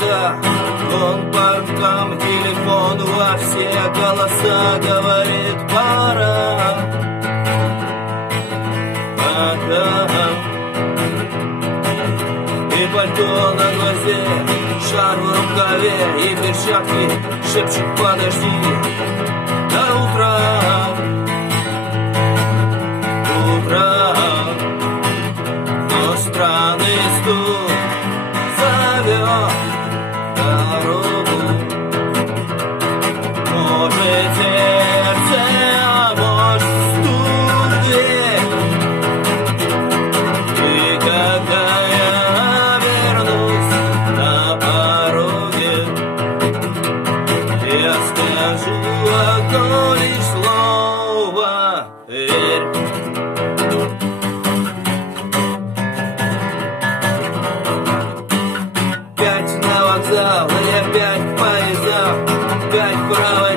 провода. Он по рукам, телефон во все голоса говорит: пора. Пока. И пальто на глазе, шар в рукаве и перчатки шепчут: подожди до утра. Утро, но странный стук зовет дорогу. Может, сердце, а может, стук в дверь. И когда я вернусь на пороге, я скажу одно лишь слово: верь. Опять на вокзал, и опять поезда, опять право